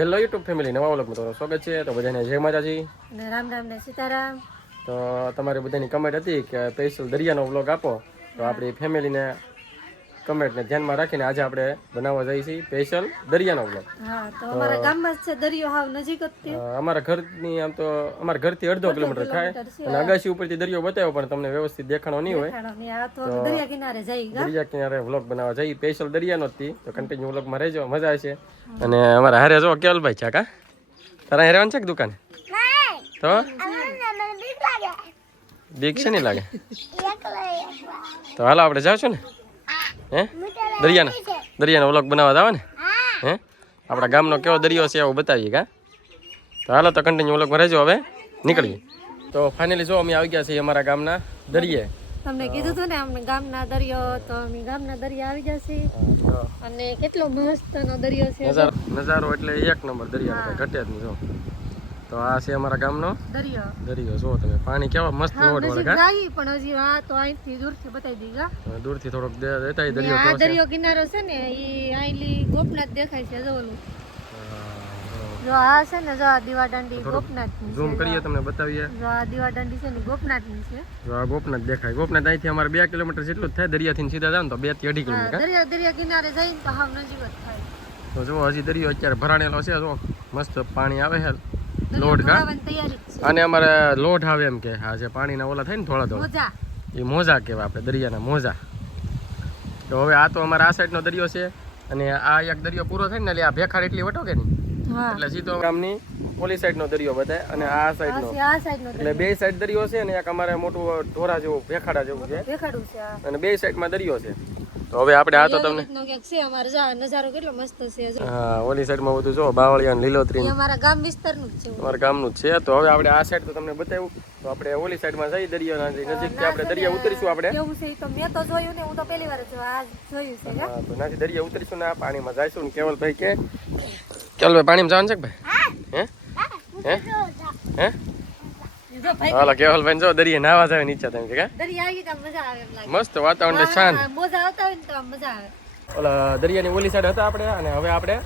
Hello YouTube family નવા વ્લોગમાં તમારું સ્વાગત છે. તો બધાને જય માતાજી. રામ રામ ને સીતારામ. તો તમારી બધાની કમેન્ટ હતી કે સ્પેશિયલ દરિયાનો વ્લોગ આપો. તો આપણી ફેમિલીને કમેન્ટને ધ્યાનમાં રાખીને આજે આપણે બનાવવા જઈએ છીએ સ્પેશિયલ દરિયાનો વ્લોગ હા તો અમારા ગામમાં છે દરિયો હાવ નજીક જ છે. અમારા ઘરની આમ તો અમારા ઘરથી અડધો કિલોમીટર થાય અને અગાસી ઉપરથી દરિયો બતાવ્યો પણ તમને વ્યવસ્થિત દેખાણો નહીં હોય. દરિયા કિનારે જઈ દરિયા કિનારે વ્લોગ બનાવવા જઈએ. સ્પેશિયલ દરિયાનો જ તો. કન્ટિન્યુ વ્લોગમાં રહેજો મજા આવશે. અને અમારા હારે જો કેવલભાઈ છે કા? તારા હારે રહેવાનું છે કે દુકાને? તો? બીક છે નહીં લાગે? તો હાલો આપણે જાવ છો ને? હે? દરિયાના? દરિયાનો વ્લોગ બનાવવા જાવ ને? હે? આપણા ગામનો કેવો દરિયો છે એવું બતાવીએ કા? તો હાલો તો કન્ટિન્યુ વ્લોગ રહેજો હવે. નીકળીએ. તો ફાઇનલી જો અમે આવી ગયા છીએ અમારા ગામના દરિયે. તમને કીધું હતું ને અમને ગામના દરિયો તો અમે ગામના દરિયા આવી જશે અને કેટલો મસ્ત નો દરિયો છે. નજારો એટલે એક નંબર દરિયા ઘટે જ નહીં જો. તો આ છે અમારા ગામનો દરિયો. દરિયો. જો તમે પાણી કેવા મસ્ત હા લોટ વળે જાઈ પણ હજી આ તો અહીંથી દૂરથી બતાવી દીધા દૂરથી થોડોક દે- દેખાય ને દરિયો આ દરિયો કિનારો છે ને ઈ આઈલી ગોપનાથ દેખાય છે જો જો આ છે ને જો આ દીવાદાંડી ગોપનાથ ઝૂમ કરીએ તમને બતાવીએ. જો આ દીવાદાંડી છે ને ગોપનાથની છે. જો આ ગોપનાથ દેખાય. ગોપનાથ અહીંથી અમારે બે કિલોમીટર જેટલું જ થાય દરિયાથી સીધા જાવ ને તો બેથી અઢી હા, કિલોમીટર દરિયા દરિયા કિનારે જઈને તો હાવ નજીક જ થાય. તો જો હજી દરિયો અત્યારે ભરાણેલો છે જો મસ્ત પાણી આવે છે. લોટ કા? અને અમારે લોટ આવે એમ કે હા જે પાણીના ઓલા થાય ને થોડા થોડા મોજા. એ મોજા કહેવાય આપણે દરિયાના મોજા. તો હવે આ તો અમારા આ સાઈડનો દરિયો છે અને આ એક દરિયો પૂરો થાય ને એટલે આ ભેખાડ એટલી વટો કે નહીં. એટલે સીધો ગામની ઓલી સાઈડનો દરિયો બતાય અને આ સાઈડનો. એટલે બે સાઈડ દરિયો છે અને એક અમારે મોટું ઢોરા જેવું ભેખાડા જેવું છે. અને બે સાઈડમાં દરિયો છે. તો હવે આપણે આ તો તમને નો ક્યાંક છે અમારે જો આ નજારો કેટલો મસ્ત છે હા ઓલી સાઈડમાં બધું જો બાવળિયા ને લીલોતરી એ અમારા ગામ વિસ્તારનું છે. અમારા ગામનું છે. તો હવે આપણે આ સાઈડ તો તમને બતાવ્યું. તો આપણે ઓલી સાઈડમાં જઈ દરિયાના નજીકથી આપણે દરિયા ઉતરીશું આપણે. એવું છે તો મેં તો જોયું ને હું તો પહેલી વાર જોયું છે હા, તો નાથી દરિયા ઉતરીશું ને આ પાણીમાં જઈશું ને કેવલ ભાઈ કે કેવલભાઈ પાણીમાં જવાનું છે કે ભાઈ? હે. હે? હે? હાલો કેવલભાઈ જો દરિયા નાવા જાય નીચે તેમ કે દરિયા આવી તો મજા આવે એમ લાગે. મસ્ત વાતાવરણ છે શાંત. મોજા આવતા હોય ને તો મજા આવે. ઓલા દરિયાની ઓલી સાઈડ હતા આપણે અને હવે આપણે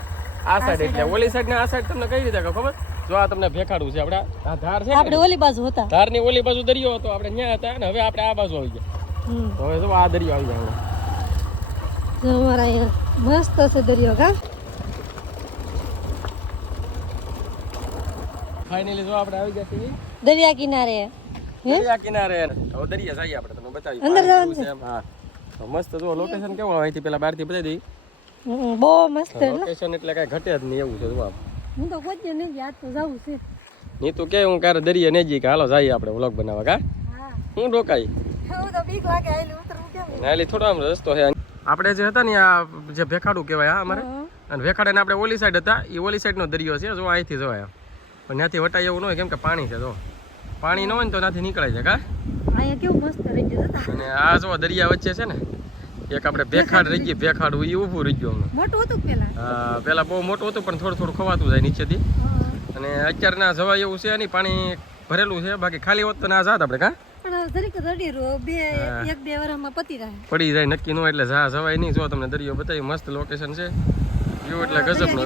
આ સાઈડ એટલે ઓલી સાઈડ ને આ સાઈડ તમને કઈ રીતે ખબર? જો આ તમને ભેખાડું છે આપણે. આ ધાર છે આપણે ઓલી બાજુ હતા. ધારની ઓલી બાજુ દરિયો હતો આપણે ત્યાં હતા અને હવે આપણે આ બાજુ આવી ગયા. હવે જો આ દરિયો આવી ગયા. જો અહીંયા મસ્ત છે દરિયો કા? ફાઇનલી જો આપણે આવી ગયા છીએ. દરિયા કિનારે દરિયા કિનારે હવે દરિયા જઈએ આપણે તમને બતાવી અંદર જવાનું છે હા. મસ્ત જો લોકેશન કેવું અહીંથી પેલા બહારથી બતાવી દઈ. બહુ મસ્ત લોકેશન એટલે કઈ ઘટે જ નહીં એવું છે જો હું તો કોઈ નહીં યાદ તો જવું છે. નહીં તો કે હું ક્યારે દરિયા નહીં જઈ કે હાલો જઈએ આપણે વ્લોગ બનાવવા કા? હું. રોકાઈ. હું તો બીક લાગે આયલું ઉતરું કેમ? નાલી થોડો આમ રસ્તો છે. આપણે જે હતા ને આ જે ભેખાડું કહેવાય હા અમારે? અને ભેખાડાને આપણે ઓલી સાઈડ હતા એ ઓલી સાઈડનો દરિયો છે જો અહીંથી જોવાય પણ ત્યાંથી વટાય એવું ન હોય કેમ કે પાણી છે જો. પાણી ન હોય ને તો ત્યાંથી નીકળાય છે કા? અહીંયા કેવું મસ્ત રહી ગયું અને આ જો દરિયા વચ્ચે છે ને એક આપણે ભેખાડ રહી ગઈ ભેખાડું એ ઊભું રહી ગયું મોટું હતું પેલા? હા પેલા બહુ મોટું હતું પણ થોડું થોડું ખવાતું જાય નીચેથી. અને અત્યારના જવાય એવું છે નહીં પાણી ભરેલું છે બાકી ખાલી હોત તો ના જાત આપણે કા? પડી જાય નક્કી ન હોય એટલે જા જવાય નહીં. જો તમને દરિયો બતાવી મસ્ત લોકેશન છે. વ્યૂ એટલે બતાવી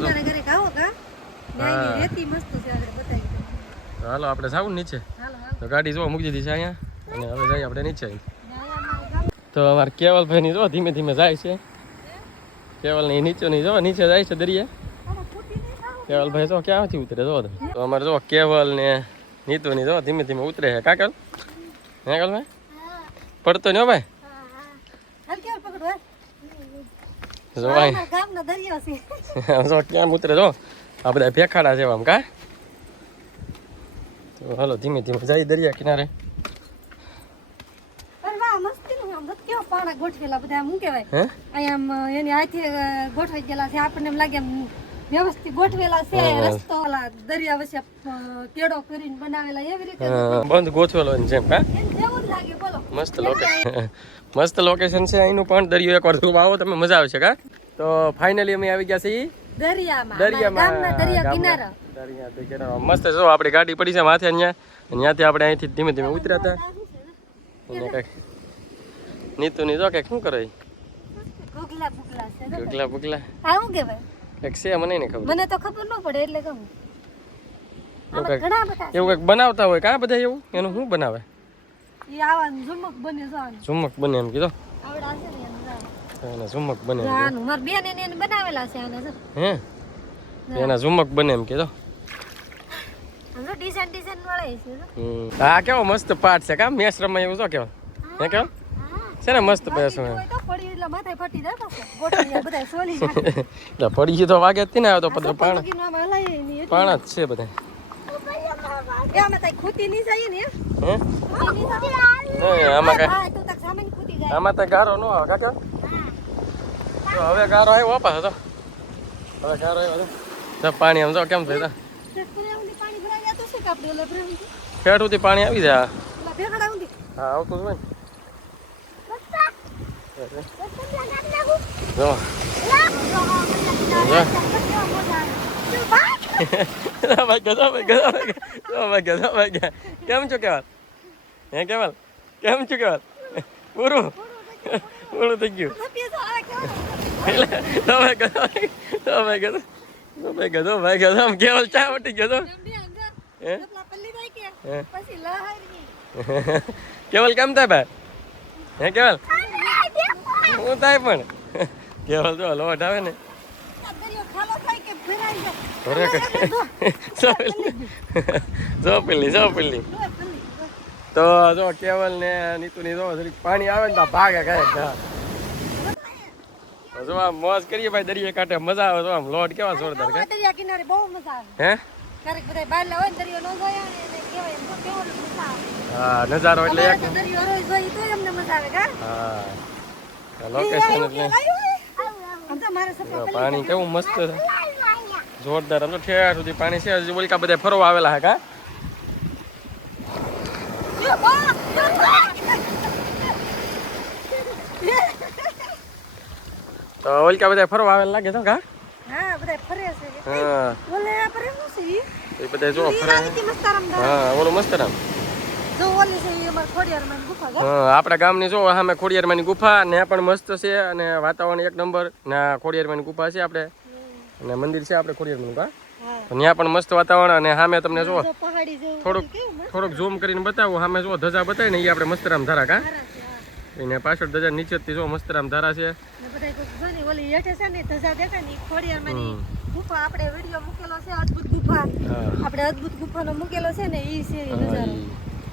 તો હાલો આપણે જાવું નીચે. તો ગાડી જો મૂકી દીધી છે અહીંયા. અને હવે જઈએ આપણે નીચે. તો અમારે કેવલભાઈની જો ધીમે ધીમે જાય છે. કેવલની નીચે નહીં જો નીચે જાય છે દરિયા. કેવલભાઈ જો ક્યાંથી ઉતરે જો તો અમારે જો કેવલ ને નીતુ ની જો ધીમે ધીમે ઉતરે છે. કાકલ? હે કેવલભાઈ પડતો ને ભાઈ? જો ભાઈ જો ક્યાં ઉતરે જો? આ બધા ભેખાડા છે આમ કા? તો હાલો ધીમે ધીમે જાય દરિયા કિનારે. અરે વાહ મસ્તી નું આમ બધ કેવા પાણા ગોઠવેલા બધા શું કહેવાય? અહીંયા એની હાથે ગોઠવાઈ ગયેલા છે આપણને એમ લાગે વ્યવસ્થિત ગોઠવેલા છે રસ્તો દરિયા વચ્ચે અ, કરીને બનાવેલા એવી રીતે બંધ. ગોઠવેલો જેમ કા મસ્ત લોકેશન મસ્ત લોકેશન છે અહીંનું પણ દરિયો એકવાર જોવા આવો તમે મજા આવશે કા? તો ફાઇનલી અમે આવી ગયા છીએ દરિયામાં દરિયામાં દરિયા કિનારો. મસ્ત જો આપણી ગાડી પડી છે માથે અહીંયા. ત્યાંથી આપણે અહીંથી ધીમે ધીમે ઉતર્યા હતા. અહીંયા કંઈક નીતુ ની જો કંઈક શું કરે ગુગલા બુગલા આ શું છે મને નહીં ખબર. મને તો ખબર ન પડે એટલે કહું. એવું કંઈક બનાવતા હોય કાં બધા એવું? એનું શું બનાવે? ઝુમક બને એમ કીધો? ઝુમક બને એના ઝુમક બને એમ કીધો? આ કેવો મસ્ત પાઠ છે કા મેસ રમાય એવું જો કેવો. હે કેવો? છે ને મસ્ત બેસો પડી ગઈ તો વાગે જ ને આવે તો પછી પાણ. પાણ જ છે બધા. આમાં હે? તો ગારો ન આવે હવે ગારો આવ્યો પાછો હવે ગારો આવ્યો. પાણી આમ જો કેમ થયું તો તે સ્કૂલે ઊંધી પાણી ભરાઈ જતું છે કે આપણે ઓલા ભરાઈ? ખેડ સુધી પાણી આવી જાય. ઓલા ભેગડા ઊંધી? હા આવતું હોય ગયો ગયો ગયો ગયો કેમ છો કેવાલ? હે કેવાલ? કેમ છો કેવાલ? પૂરું? પૂરું થઈ ગયું. તમે ગધો તમે ગધો. તમે ગધો ભાઈ ગધો. કેવાલ ચા વટી ગયો હે કેવલ કેમ થાય ભાઈ? હે કેવલ? હું થાય પણ? કેવલ જો લોટ આવે ને. જો પેલી. જો પેલી તો જો કેવલ ને નીતુની જો જરીક પાણી આવે ને ભાગે કાંઈ જો આમ મોજ કરીએ ભાઈ દરિયા કાંઠે મજા આવે તો આમ લોટ કેવા જોરદાર કે કિનારે બહુ મજા આવે. હે? ક્યારેક બધા બહાર હોય ને દરિયો ન જોયા એને કહેવાય એમ કેવો મજા આવે. હા નજારો એટલે એક. દરિયો રોજ જોઈ તો એમને મજા આવે કા? હા. લોકેશન એટલે પાણી કેવું મસ્ત છે. જોરદાર આમ તો ઠેર સુધી પાણી છે હજી બોલકા બધા ફરવા આવેલા હે કા? તો ઓલકા બધા ફરવા આવેલા લાગે તો કા? હા બધા ફરે છે. ઓલે આ શું છે એ બધા જો ફરે. મસ્તારામ. હા ઓલું મસ્ત નામ જો ઓલી છે ઈ અમાર ખોડિયારમાં ગુફા હા આપણા ગામની જો સામે ખોડિયારમાંની ગુફા ને પણ મસ્ત છે અને વાતાવરણ એક નંબર ને ખોડિયારમાંની ગુફા છે આપણે. અને મંદિર છે આપણે ખોડિયારમાં ગુફા. ત્યાં પણ મસ્ત વાતાવરણ અને સામે તમને જો થોડુંક થોડુંક ઝૂમ કરીને બતાવું. સામે જો ધજા બતાવી ને એ આપણે મસ્તરામ ધારા કા. એને પાછળ ધજા નીચેથી જો મસ્તરામ ધારા છે. ઓલી હેઠે છે ને ધજા દેખાય ને ઈ ગુફા આપણે વીડિયો મૂકેલો છે અદ્ભુત ગુફા. આપણે અદ્ભુત ગુફાનો મૂકેલો છે ને ઈ છે નજારો.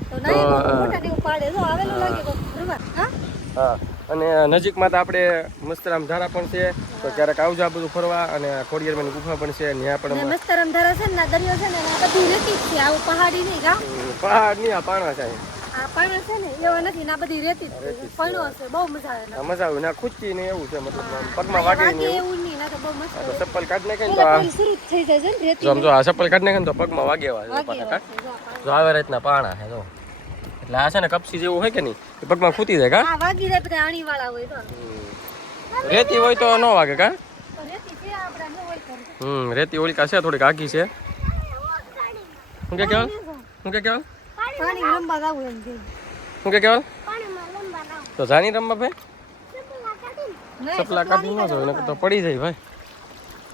તો હા. મોટા દેવ પાડે. જો આવેલું લાગે ધ્રુવા. હા? હા. અને નજીકમાં તો આપણે મસ્તરામ ધારા પણ છે. તો ક્યારેક આવજો આ બધું ફરવા અને ખોડિયારમાંની ગુફા પણ છે ત્યાં પણ મસ્તરામ ધારા છે ને દરિયો છે ને બધી રેતી છે. આવું પહાડી નહીં ગામ. પહાડ નહીં આ પાણા છે. આ પાણો છે ને એવો નથી ને બધી રેતી જ છે. બહુ મજા આવે. મજા આવે ને આ ને એવું છે મતલબ પગમાં વાગે વાગે એવું. નહીં ના તો બહુ મસ્ત ચપ્પલ કાઢી નાખે ને તો આ શરૂ થઈ જાય ને રેતી જો આ ચપ્પલ કાઢી નાખે તો પગમાં વાગે વાગે પાછા કાઢ. જો આવે રીતના પાણા જો. એટલે આ છે ને કપસી જેવું હોય કે નહીં એ પગમાં ખૂતી જાય કા? હા વાગી જાય બધા આણી વાળા હોય તો. રેતી હોય તો ન વાગે કા? રેતી છે આપડા ન હોય હમ રેતી ઓલિકા છે થોડીક આખી છે. શું કે કેવલ શું કે કેવલ પાણી રમવા જાવું એમ કે. શું કે કેવલ તો જાણી રમવા ભાઈ? સપલા કાઢી ન જોઈએ તો પડી જાય ભાઈ.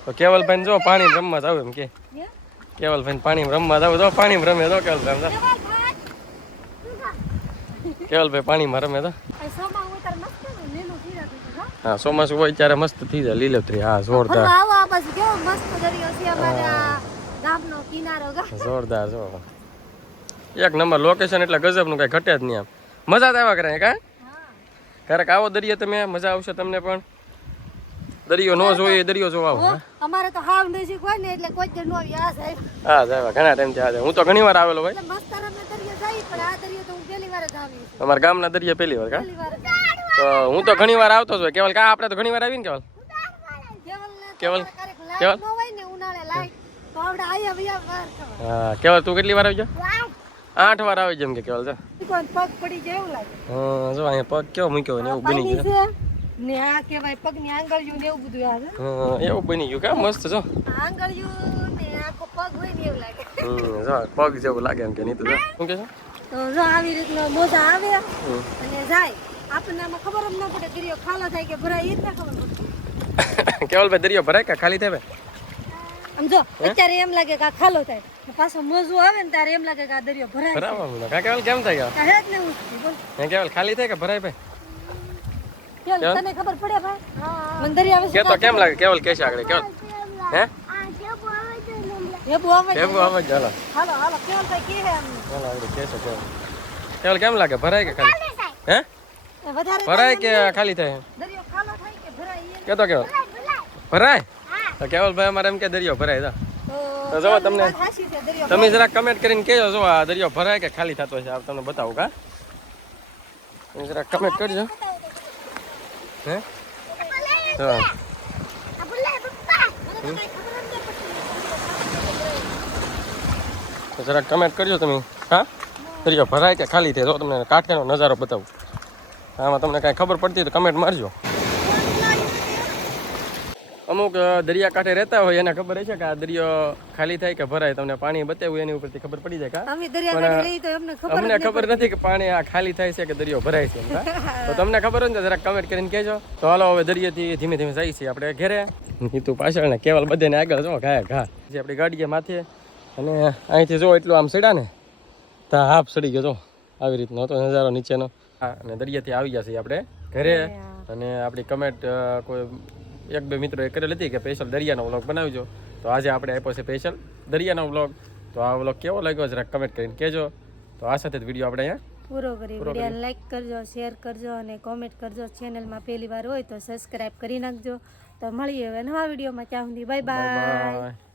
તો કેવલભાઈ જો પાણી રમવા જાવ એમ કે. કેવલ કેવલભાઈ પાણી રમવા જાવ તો પાણી રમે તો કેવલભાઈ કેવલ કેવલભાઈ? પાણીમાં રમે તો. હા? ચોમાસું હોય ત્યારે મસ્ત થઈ જાય લીલોતરી હા જોરદાર. જોરદાર જો. એક નંબર લોકેશન એટલે ગજબનું કઈ ઘટે જ નહીં આમ. મજા જ આવ્યા કરે કા હા. ક્યારેક આવો દરિયો તમે મજા આવશે તમને પણ. દરિયો ન જોઈએ દરિયો જોવા આવો અમારે તો હાવ નજીક હોય ને એટલે કોઈ જ ન આવી આ સાહેબ. હા જાય ઘણા ટાઈમથી આજે હું તો ઘણી વાર આવેલો ભાઈ મસ્ત રમે દરિયો જાય પણ આ દરિયો તો હું પહેલી વાર જ આવી અમારા ગામના દરિયા પહેલી વાર કા. તો હું તો ઘણી વાર આવતો જ હોય. કેવલ કા આપણે તો ઘણી વાર આવીને કેવલ? કેવલ? કેવલ? કરવા. હા કેવલ તું કેટલી વાર આવી ગયો? આઠ વાર આવી જેમ કે કેવલ છે. પગ પડી જાય એવું લાગે? હા જો અહીંયા પગ કેવો મૂક્યો ને એવું બની ગયું. ને આ કહેવાય પગની આંગળીઓ ને એવું બધું આવે. હા એવું બની ગયું કે મસ્ત જો. આંગળીઓ ને આખો પગ હોય ને એવું લાગે. હમ જો પગ જેવું લાગે એમ કે નહીં તો જો. શું કે છે? જો આવી રીતનો મોજા આવે અને જાય. આપણને આમાં ખબર જ ન પડે દરિયો ખાલો થાય કે ભરાય એ જ ના ખબર પડે. કેવલભાઈ દરિયો ભરાય કે ખાલી થાય ભાઈ? આમ જો અત્યારે એમ લાગે કે આ ખાલો થાય. ને પાછો મોજું આવે ને ત્યારે એમ લાગે કે આ દરિયો ભરાય બરાબર કા કેવલ કેમ થાય ગયો કાંઈ જ નહીં ઉઠતી, બોલ. હે કેવલ ખાલી થાય કે ભરાય ભાઈ? કેવલ, તને ખબર પડે ભાઈ? મને દરિયા વિશે કે તો કેમ લાગે? કેવલ કેશે આગળ કેવલ? હે? કેમ લાગે? ભરાય કે ખાલી? હે? ભરાય કે ખાલી થાય? કેતો કેવલ? ભરાય તો કેવલ ભાઈ અમારે એમ કે દરિયો ભરાય તો તો જો તમને. તમે જરા કમેન્ટ કરીને કહેજો જો આ દરિયો ભરાય કે ખાલી થતો છે આ તમને બતાવું કા? તમે જરા કમેન્ટ કરજો. હે? તો તો જરા કમેન્ટ કરજો તમે હા? દરિયો ભરાય કે ખાલી થાય તો તમને કાંઠેનો નજારો બતાવું. આમાં તમને કાંઈ ખબર પડતી તો કમેન્ટ મારજો. અમુક અ, દરિયા કાંઠે રહેતા હોય એને ખબર છે કે આ દરિયો ખાલી થાય કે ભરાય. તમને પાણી બતાવ્યું એની ઉપરથી ખબર પડી જાય કા? અમને ખબર નથી કે પાણી આ ખાલી થાય છે કે દરિયો ભરાય છે તો તમને ખબર હોય ને જરાક કમેન્ટ કરીને કહેજો. તો હાલો હવે દરિયાથી ધીમે ધીમે જાય છે આપણે ઘેરે. નીતુ પાછળ ને કેવલ બધાને આગળ જો ઘા ઘા. જે આપણી ગાડીએ માથે અને અહીંથી જો એટલું આમ સડ્યા ને તો હાફ સડી ગયો જો. આવી રીતનો હતો નજારો નીચેનો. હા અને દરિયાથી આવી ગયા છીએ આપણે ઘરે. અને આપણી કમેન્ટ કોઈ એક બે મિત્રોએ કરેલ હતી કે સ્પેશિયલ દરિયાનો વ્લોગ બનાવજો. તો આજે આપણે આપ્યો છે સ્પેશિયલ દરિયાનો વ્લોગ તો આ વ્લોગ કેવો લાગ્યો જરાક કમેન્ટ કરીને કહેજો. તો આ સાથે જ વીડિયો આપણે અહીંયા પૂરો કરી વીડિયો લાઈક કરજો શેર કરજો અને કોમેન્ટ કરજો. ચેનલમાં પહેલી વાર હોય તો સબસ્ક્રાઈબ કરી નાખજો. તો મળીએ હવે નવા વિડીયોમાં. ત્યાં સુધી બાય બાય બાય